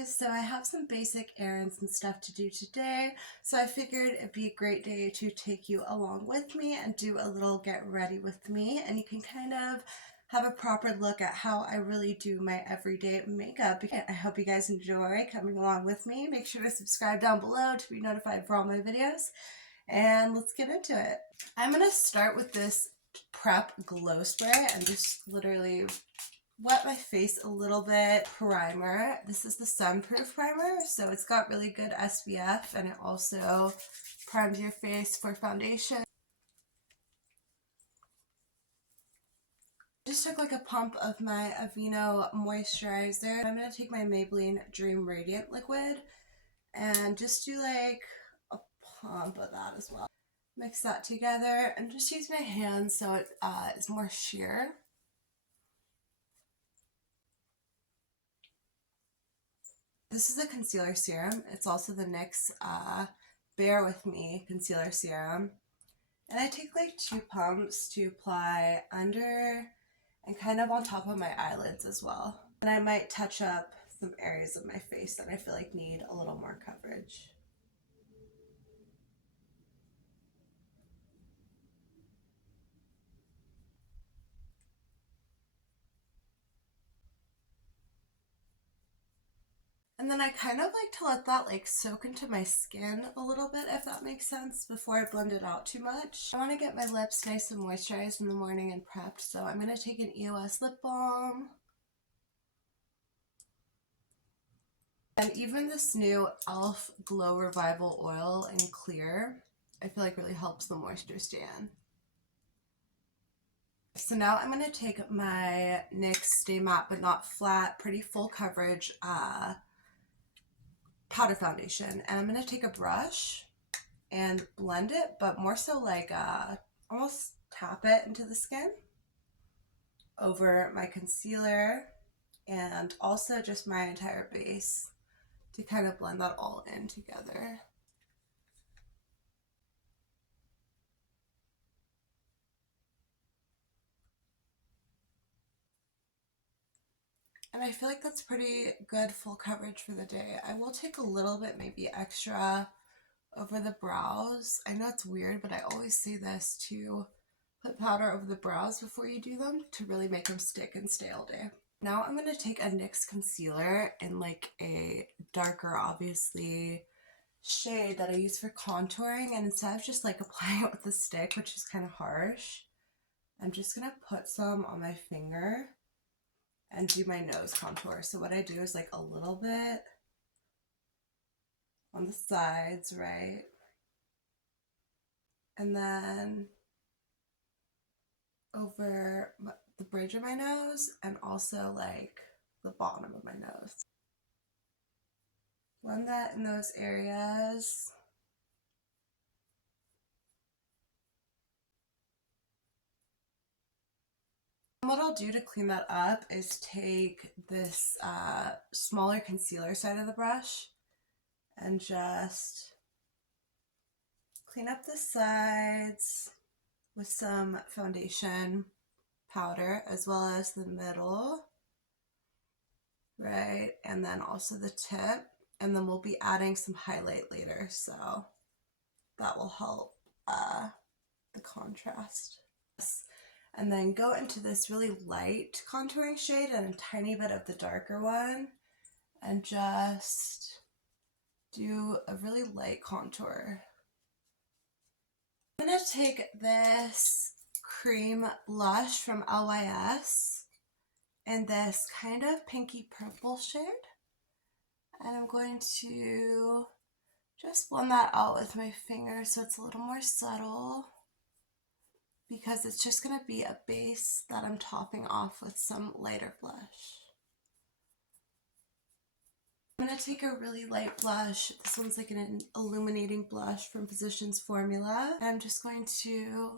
guys, so I have some basic errands and stuff to do today, so I figured it'd be a great day to take you along with me and do a little get ready with me, and you can kind of have a proper look at how I really do my everyday makeup. I hope you guys enjoy coming along with me. Make sure to subscribe down below to be notified for all my videos, and let's get into it. I'm going to start with this Prep Glow Spray and just literally wet my face a little bit. Primer. This is the Sunproof Primer, so it's got really good SPF and it also primes your face for foundation. Just took like a pump of my Aveeno moisturizer. I'm going to take my Maybelline Dream Radiant liquid and just do like a pump of that as well. Mix that together and just use my hands so it is more sheer. This is a concealer serum. It's also the NYX Bear With Me concealer serum. And I take like 2 pumps to apply under and kind of on top of my eyelids as well. And I might touch up some areas of my face that I feel like need a little more coverage. And then I kind of like to let that like soak into my skin a little bit, if that makes sense, before I blend it out too much. I want to get my lips nice and moisturized in the morning and prepped, so I'm going to take an EOS lip balm. And even this new e.l.f. Glow Revival Oil in Clear, I feel like really helps the moisture stay in. So now I'm going to take my NYX Stay Matte But Not Flat Pretty Full Coverage powder foundation, and I'm going to take a brush and blend it, but more so like almost tap it into the skin over my concealer and also just my entire base to kind of blend that all in together. And I feel like that's pretty good full coverage for the day. I will take a little bit maybe extra over the brows. I know it's weird, but I always say this, to put powder over the brows before you do them to really make them stick and stay all day. Now I'm going to take a NYX concealer in like a darker, obviously, shade that I use for contouring, and instead of just like applying it with a stick, which is kind of harsh, I'm just going to put some on my finger and do my nose contour. So what I do is like a little bit on the sides, right? And then over the bridge of my nose and also like the bottom of my nose. Blend that in those areas. What I'll do to clean that up is take this smaller concealer side of the brush and just clean up the sides with some foundation powder, as well as the middle, right? And then also the tip, and then we'll be adding some highlight later, so that will help the contrast. And then go into this really light contouring shade and a tiny bit of the darker one, and just do a really light contour. I'm going to take this cream blush from LYS in this kind of pinky purple shade, and I'm going to just blend that out with my finger so it's a little more subtle, because it's just going to be a base that I'm topping off with some lighter blush. I'm going to take a really light blush. This one's like an illuminating blush from Physicians Formula. And I'm just going to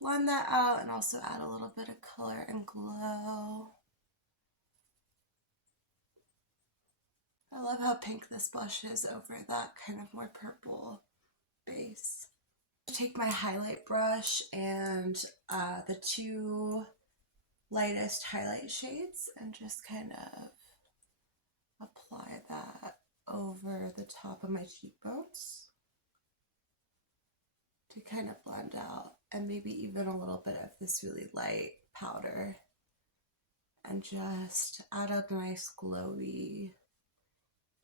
blend that out and also add a little bit of color and glow. I love how pink this blush is over that kind of more purple base. Take my highlight brush and the 2 lightest highlight shades and just kind of apply that over the top of my cheekbones to kind of blend out, and maybe even a little bit of this really light powder, and just add a nice glowy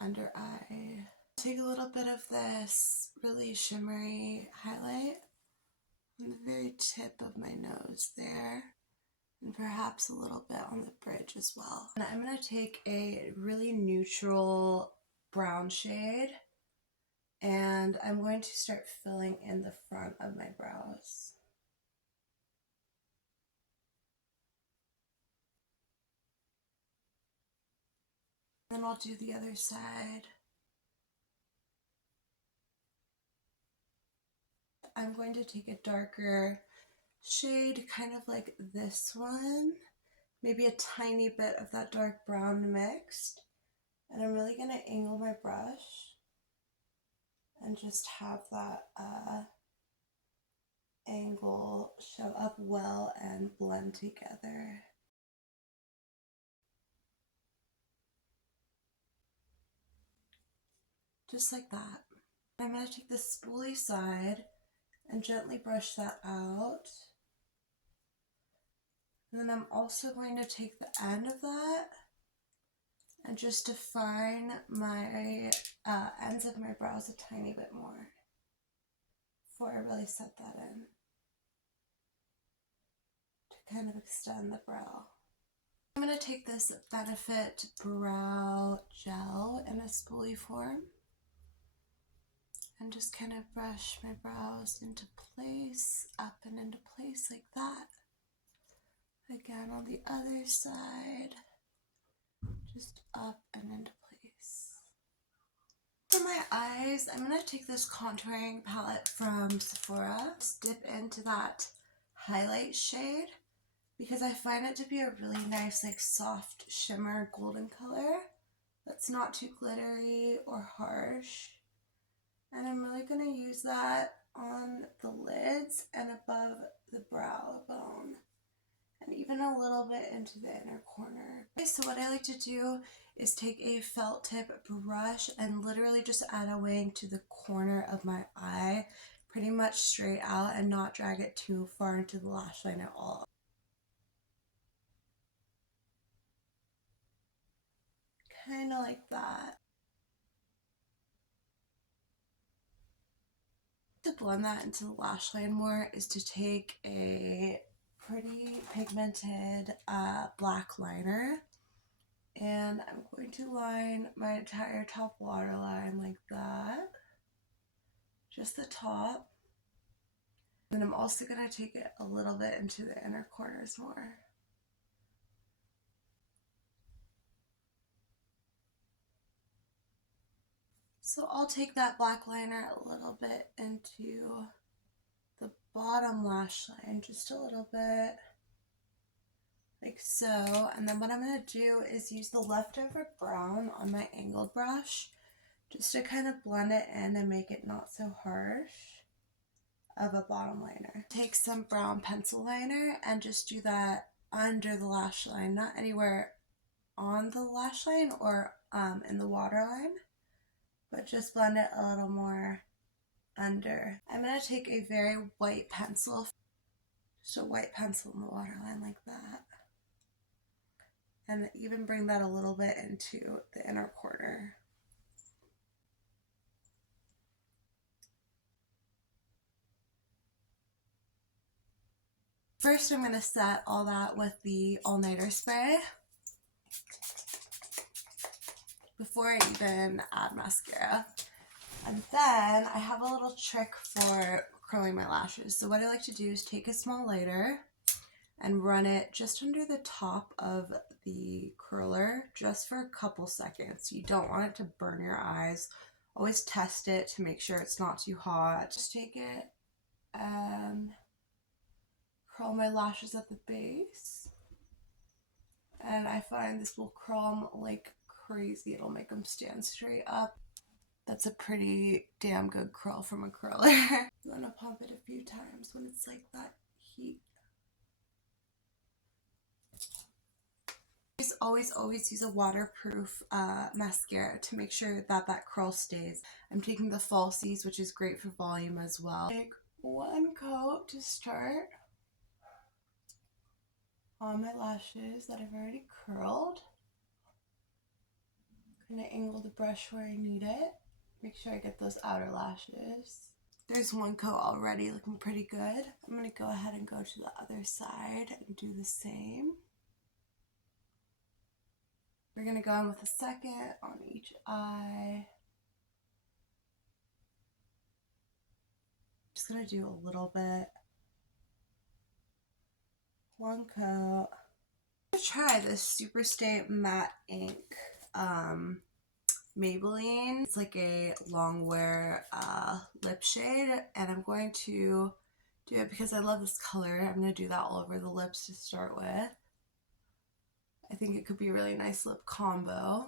under eye. Take a little bit of this really shimmery highlight on the very tip of my nose there, and perhaps a little bit on the bridge as well. And I'm going to take a really neutral brown shade, and I'm going to start filling in the front of my brows. Then I'll do the other side. I'm going to take a darker shade, kind of like this one, maybe a tiny bit of that dark brown mixed, and I'm really going to angle my brush and just have that angle show up well and blend together. Just like that. I'm going to take the spoolie side and gently brush that out. And then I'm also going to take the end of that and just define my ends of my brows a tiny bit more before I really set that in, to kind of extend the brow. I'm going to take this Benefit Brow Gel in a spoolie form and just kind of brush my brows into place, up and into place like that. Again, on the other side, just up and into place. For my eyes, I'm going to take this contouring palette from Sephora, just dip into that highlight shade, because I find it to be a really nice, like, soft shimmer golden color that's not too glittery or harsh. And I'm really going to use that on the lids and above the brow bone, and even a little bit into the inner corner. Okay, so what I like to do is take a felt tip brush and literally just add a wing to the corner of my eye, pretty much straight out, and not drag it too far into the lash line at all. Kind of like that. To blend that into the lash line more is to take a pretty pigmented black liner, and I'm going to line my entire top waterline like that, just the top, and I'm also going to take it a little bit into the inner corners more. So I'll take that black liner a little bit into the bottom lash line, just a little bit, like so. And then what I'm going to do is use the leftover brown on my angled brush just to kind of blend it in and make it not so harsh of a bottom liner. Take some brown pencil liner and just do that under the lash line, not anywhere on the lash line or in the waterline, but just blend it a little more under. I'm going to take a very white pencil, just a white pencil in the waterline like that, and even bring that a little bit into the inner corner. First, I'm going to set all that with the all-nighter spray before I even add mascara. And then I have a little trick for curling my lashes. So what I like to do is take a small lighter and run it just under the top of the curler just for a couple seconds. You don't want it to burn your eyes. Always test it to make sure it's not too hot. Just take it and curl my lashes at the base. And I find this will curl them like crazy. It'll make them stand straight up. That's a pretty damn good curl from a curler. You want to pump it a few times when it's like that heat. always use a waterproof mascara to make sure that that curl stays. I'm taking the falsies, which is great for volume as well. Take one coat to start on my lashes that I've already curled. I'm going to angle the brush where I need it. Make sure I get those outer lashes. There's one coat already looking pretty good. I'm going to go ahead and go to the other side and do the same. We're going to go in with a second on each eye. Just going to do a little bit. One coat. I'm going to try this Superstay Matte Ink Maybelline. It's like a long wear lip shade, and I'm going to do it because I love this color. I'm going to do that all over the lips to start with. I think it could be a really nice lip combo.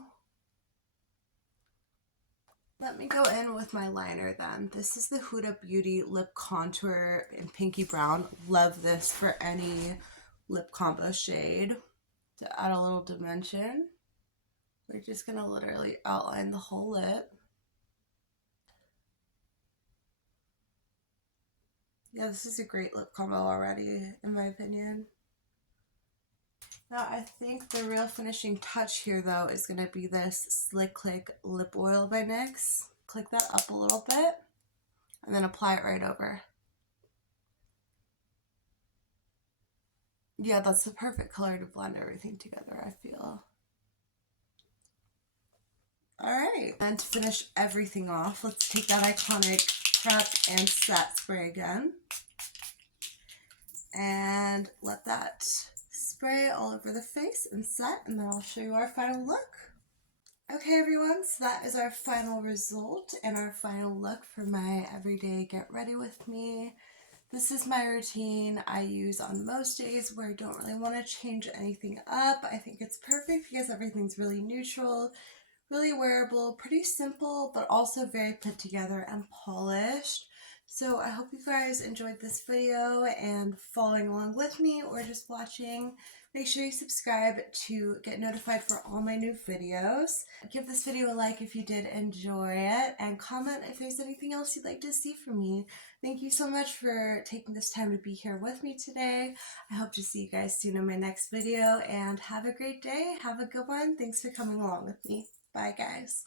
Let me go in with my liner then. This is the Huda Beauty Lip Contour in Pinky Brown. Love this for any lip combo shade to add a little dimension. We're just going to literally outline the whole lip. Yeah, this is a great lip combo already, in my opinion. Now, I think the real finishing touch here, though, is going to be this Slick Click Lip Oil by NYX. Click that up a little bit, and then apply it right over. Yeah, that's the perfect color to blend everything together, I feel. Alright, and to finish everything off, let's take that iconic Prep and Set spray again. And let that spray all over the face and set, and then I'll show you our final look. Okay everyone, so that is our final result and our final look for my everyday get ready with me. This is my routine I use on most days where I don't really want to change anything up. I think it's perfect because everything's really neutral, really wearable, pretty simple, but also very put together and polished. So I hope you guys enjoyed this video and following along with me or just watching. Make sure you subscribe to get notified for all my new videos. Give this video a like if you did enjoy it, and comment if there's anything else you'd like to see from me. Thank you so much for taking this time to be here with me today. I hope to see you guys soon in my next video, and have a great day. Have a good one. Thanks for coming along with me. Bye guys.